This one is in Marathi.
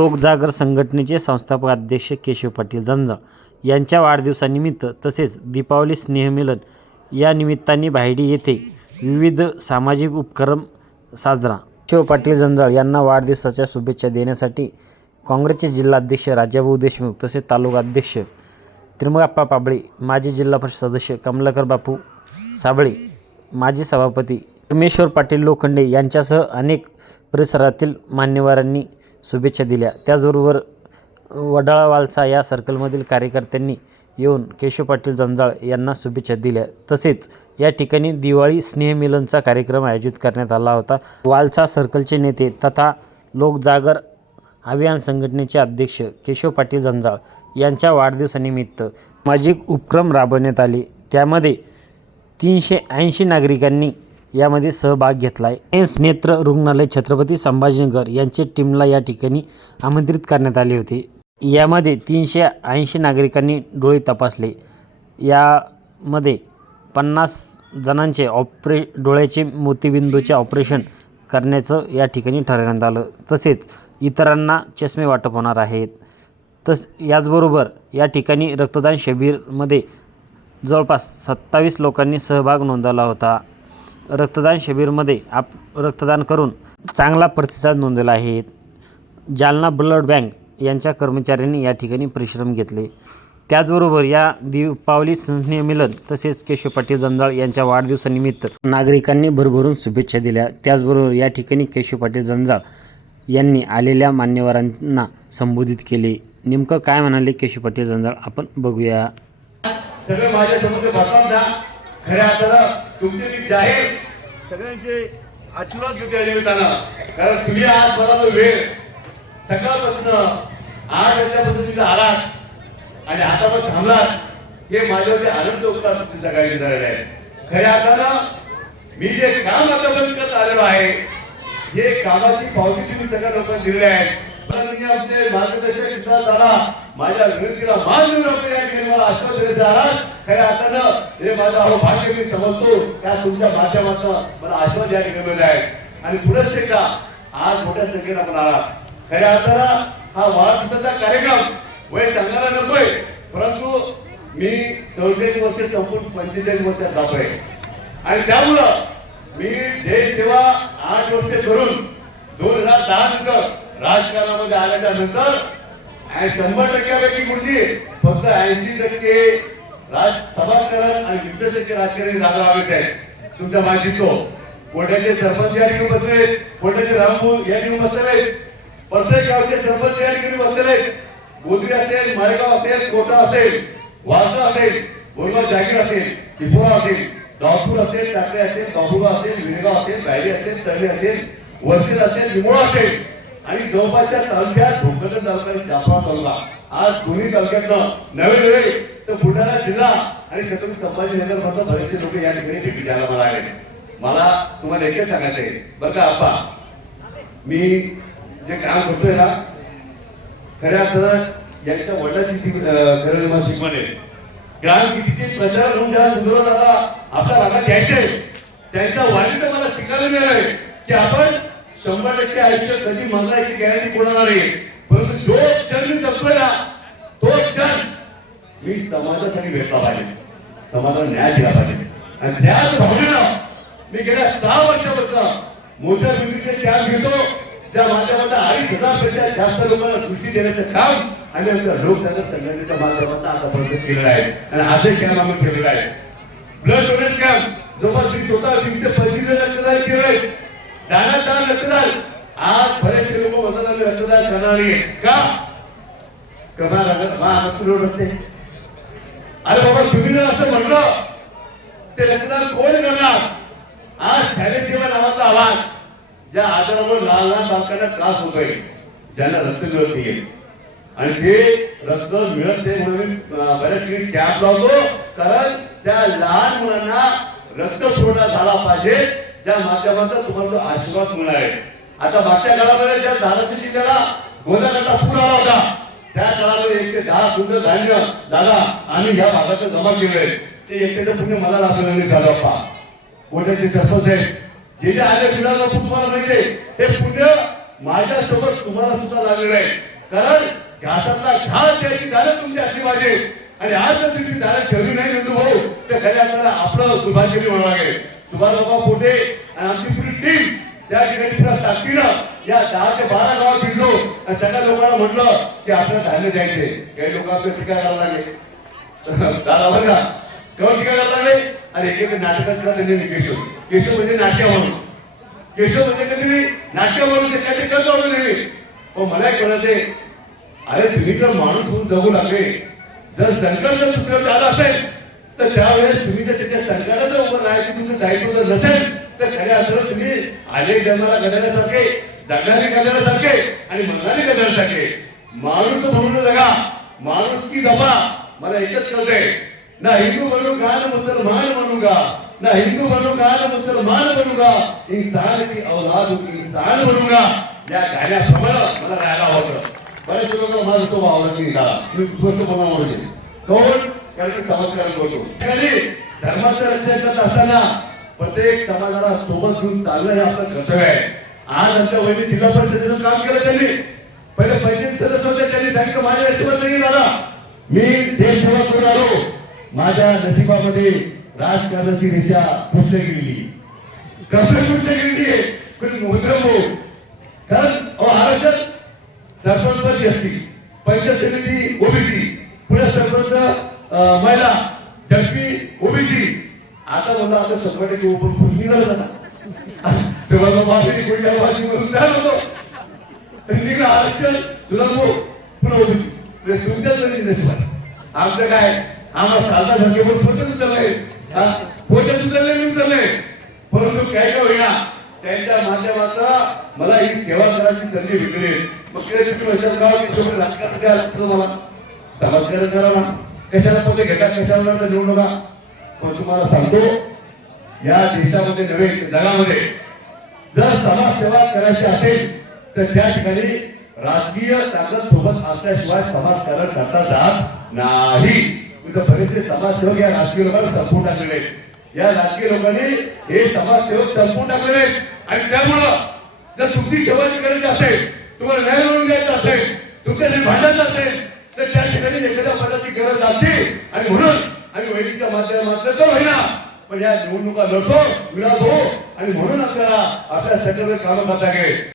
लोकजागर संघटनेचे संस्थापक अध्यक्ष केशव पाटील जंजाळ यांच्या वाढदिवसानिमित्त तसेच दीपावली स्नेहमिलन या निमित्ताने भायडी येथे विविध सामाजिक उपक्रम साजरा. केशव पाटील जंजाळ यांना वाढदिवसाच्या शुभेच्छा देण्यासाठी काँग्रेसचे जिल्हाध्यक्ष राजाभाऊ देशमुख तसेच तालुका अध्यक्ष त्रिमगाप्पा पाबळे माजी जिल्हा परिषद सदस्य कमलाकर बापू साबळे माजी सभापती परमेश्वर पाटील लोखंडे यांच्यासह अनेक परिसरातील मान्यवरांनी शुभेच्छा दिल्या. त्याचबरोबर वडाळा वालसा या सर्कलमधील कार्यकर्त्यांनी येऊन केशव पाटील जंजाळ यांना शुभेच्छा दिल्या. तसेच या ठिकाणी दिवाळी स्नेहमिलनचा कार्यक्रम आयोजित करण्यात आला होता. वालसा सर्कलचे नेते तथा लोकजागर अभियान संघटनेचे अध्यक्ष केशव पाटील जंजाळ यांच्या वाढदिवसानिमित्त माझी उपक्रम राबवण्यात आले. त्यामध्ये तीनशे ऐंशी नागरिकांनी यामध्ये सहभाग घेतला आहे एम्स नेत्र रुग्णालय छत्रपती संभाजीनगर यांचे टीमला या ठिकाणी आमंत्रित करण्यात आले होते. यामध्ये तीनशे ऐंशी नागरिकांनी डोळे तपासले. यामध्ये पन्नास जणांचे ऑपरे डोळ्याचे मोतीबिंदूचे ऑपरेशन करण्याचं या ठिकाणी ठरवण्यात आलं. तसेच इतरांना चष्मे वाटप होणार आहेत. तस याचबरोबर या ठिकाणी रक्तदान शिबिरमध्ये जवळपास सत्तावीस लोकांनी सहभाग नोंदवला होता. रक्तदान शिबिरमध्ये आप रक्तदान करून चांगला प्रतिसाद नोंदवला आहे. जालना ब्लड बँक यांच्या कर्मचाऱ्यांनी या ठिकाणी परिश्रम घेतले. त्याचबरोबर या दीपावली स्नेहमिलन तसेच केशव पाटील जंजाळ यांच्या वाढदिवसानिमित्त नागरिकांनी भरभरून शुभेच्छा दिल्या. त्याचबरोबर या ठिकाणी केशव पाटील जंजाळ यांनी आलेल्या मान्यवरांना संबोधित केले. नेमकं काय म्हणाले केशव पाटील जंजाळ? आपण बघूया. सगळे माझ्यासमोर ना खऱ्या अर्थानं तुमचे मी जाहीर सगळ्यांचे आशीर्वाद घेते या निमित्तानं. कारण तुम्ही आज बरोबर वेळ सकाळपर्यंत आठ वाजल्यापासून तुम्ही आलात आणि आता पण थांबलात हे माझ्यावरती आनंद उपकार तुम्ही सगळ्यांनी झालेला आहे खऱ्या अर्थानं मी जे काम आतापर्यंत करत आलेलो आहे हे कामाची पावती तुम्ही सगळ्या लोकांना दिलेली आहे आमचे मार्गदर्शक विश्वास माझ्या विनंतीला मान देऊन या ठिकाणी मला आश्वास देण्याचे आहात. खऱ्या अर्थानं हे माझं अहो भाष्य मी समजतो. त्या तुमच्या माध्यमातून मला आश्वास या ठिकाणी मिळत आहे. आणि पुढे एकदा आज मोठ्या संख्येनं आपण आला खऱ्या अर्थानं हा वाढदिवसाचा कार्यक्रम वय सांगायला नकोय. परंतु मी चौवेचाळीस वर्ष संपूर्ण पंचेचाळीस वर्षात जातोय आणि त्यामुळं मी देश सेवा आठ वर्ष करून दोन हजार दहा नंतर राजकारणामध्ये आल्याच्यानंतर शंभर टक्क्यापैकी गुरुजी फक्त ऐंशी टक्के राज सभाकरण आणि वीस टक्के राजकारणी जागा हवेत तुमच्या माहितीतो कोट्याचे सरपंच या ठिकाणी बसले कोट्याचे रामपूर या ठिकाणी बसले प्रत्येक गावचे सरपंच या ठिकाणी बसलेले गोदरी असेल माळेगाव असेल कोटा असेल वासना असेल बोरगाव जागीर असेल त्रिपुरा असेल गावपूर असेल टाकळे असेल गावपुरा असेल विणगाव असेल रायडी असेल तळी असेल वर्षेल असेल निमोळा असेल. आणि जवळपासच्या तालुक्यात भोकरदन तालुका आणि तालुका. आज दोन्ही तालुक्यातनं नवे नवे तर बुलढाणा जिल्हा आणि छत्रपती संभाजीनगर मधलं बरेचसे लोक या ठिकाणी भेटी द्यायला मला आले मला तुम्हाला एकच सांगायचं आहे बरं का आपा मी जे काम करतोय ना खऱ्या अर्थानं यांच्या वडिलाची खरं मला शिकवण आहे. ग्रामकितीचे प्रचार होऊन ज्या सुंदर दादा आपल्या भागात घ्यायचे त्यांच्या वाणीनं मला शिकायला मिळालंय की आपण शंभर टक्के आयुष्य कधी मागायची गॅरंटी कोणाला नाही. परंतु जो क्षण मी जगतोय ना तो क्षण मी समाजासाठी भेटला पाहिजे. समाजाला न्याय दिला पाहिजे. आणि त्याच भावनेनं मी गेल्या सहा वर्षापासून मोठ्या विक्रीचे कॅम्प घेतो ज्या माध्यमात अडीच हजारपेक्षा जास्त लोकांना दृष्टी देण्याचं काम आणि आमच्या लोकशाही संघटनेच्या माध्यमात आतापर्यंत केलेलं आहे. आणि असे कॅम्प आम्ही केलेला आहे. ब्लड डोनेट कॅम्प जवळपास मी स्वतः वीस ते पंचवीस हजार केलंय आहे. दान रक्तदान. आज बरेचसे लोक म्हणतात आम्ही रक्तदान करणार नाही का? करणार रक्ते अरे बाबा तुम्ही जर असं म्हटलं. ते रक्तदान कोण करणार? आज थॅलेसेवा नावाचा आवाज. ज्या आजारामुळे लहान लहान बालकांना त्रास होतोय. ज्यांना रक्त मिळत नाहीये. आणि ते रक्त मिळत नाही म्हणून बऱ्याच वेळी कॅप लावतो. कारण त्या लहान मुलांना रक्त पुरवठा झाला पाहिजे. ज्या माध्यमातून तुम्हाला तो आशीर्वाद मिळणार आहे आता मागच्या काळामध्ये ज्या धाराशिव जिल्ह्याला गोदाकांना पूर आला होता त्या काळामध्ये एकशे दहा क्विंटल धान्य दादा आम्ही या भागात जमा केलंय ते एकट्याचं पुण्य मला लागलं नाही दादा पा कोट्याचे सरपंच आहे जे जे आले पिढ्याला तुम्हाला माहिती हे पुण्य माझ्या सोबत तुम्हाला सुद्धा लागलेलं आहे. कारण घासातला घास त्याची झालं तुमच्या आशीर्वाद आणि आज जर तुम्ही दारं ठेवली नाही नंदू भाऊ तर खऱ्या आपल्याला आपलं सुभाष बी म्हणावं लागेल. सुभाष बाबा पोटे आणि आमची पुरी टीम त्या ठिकाणी पुन्हा ताकदीनं या दहा ते बारा गावात फिरलो. आणि सगळ्या लोकांना म्हटलं की आपल्याला धान्य द्यायचे. काही लोक आपल्या टीका करायला लागले. दादा बघा केव्हा टीका करायला लागले? आणि एक एक नाटकाचं का त्यांनी केशव. केशव म्हणजे नाट्य म्हणून. केशव म्हणजे कधी नाट्य म्हणून ते कसं करत नेहमी पण मला एक म्हणायचे अरे तुम्ही तर माणूस होऊन जगू लागले जर संकट जर तुमच्यावर आलं असेल तर त्यावेळेस तुम्ही जर त्याच्या संकटाचं उभं राहायचं तुमचं दायित्व जर नसेल तर खऱ्या अर्थानं तुम्ही आले जन्माला गदण्यासारखे जगणारे गदण्यासारखे आणि मनाने गदण्यासारखे माणूस म्हणून जगा माणूस की जपा मला एकच कळतंय. ना हिंदू बनू का ना मुसलमान बनू का ना हिंदू बनू का ना मुसलमान बनू का इंसान की औलाद इंसान बनू का या गाण्याप्रमाणे मला राहायला आवडतं. बरेच लोक माझा तो आवडत नाही निघाला मी स्पष्टपणा म्हणते कोण कारण समाजकारण करतो. धर्माचं रक्षण करत असताना प्रत्येक समाजाला सोबत घेऊन चालणं हे आपलं कर्तव्य आहे. आज आमच्या वहिनी जिल्हा परिषदेचं काम केलं त्यांनी. पहिले पंचायत सदस्य होते त्यांनी सांगितलं माझ्या नशिबात नाही दादा मी देशसेवा करून आलो. माझ्या नशिबामध्ये राजकारणाची दिशा कुठे गेली कपडे कुठे गेली कोणी कारण अहो, आरक्षण सरपंच पद असती पंचायत समिती ओबीसी पुणे सरपंच महिला जगपी ओबीसी. आता बोलला आता शंभर टक्के ओपन खूप निघाला जाता सेवा माफी कोणत्या भाषी म्हणून तयार होतो निघा आरक्षण तुला सुद्धा पुन्हा ओबीसी म्हणजे तुमच्याच नशिबात. आमचं काय? आम्हाला साधा धक्केवर पण पोचत चाललंय पोचत चाललंय उचलले परंतु काय काय होईना त्यांच्या माध्यमाचा मला ही सेवा करायची संधी भेटली. मग केलं तुम्ही राजकारण द्या लागतं मला. समाजकारण करा ना कशाला पोते घेता कशाला देऊ नका पण तुम्हाला सांगतो या देशामध्ये नव्हे जगामध्ये जर समाजसेवा करायची असेल तर त्या ठिकाणी राजकीय ताकद सोबत असल्याशिवाय समाजकारण करता जात नाही. इथं बरेचसे समाजसेवक या राजकीय लोकांना संपूर्ण टाकलेले या राजकीय लोकांनी हे समाजसेवक संपून टाकलेले आणि त्यामुळं जर तुमची सेवाची करायची असेल तुम्हाला न्याय मिळवून घ्यायचा असेल तुमच्यासाठी भांडायचं असेल तर त्या ठिकाणी एखाद्या पदाची गरज असते आणि म्हणून आम्ही वैदिकच्या माध्यमातलं तर होईना पण या निवडणुका लढतो विराज हो आणि म्हणून आपल्याला आपल्या सकल कामं करता येईल.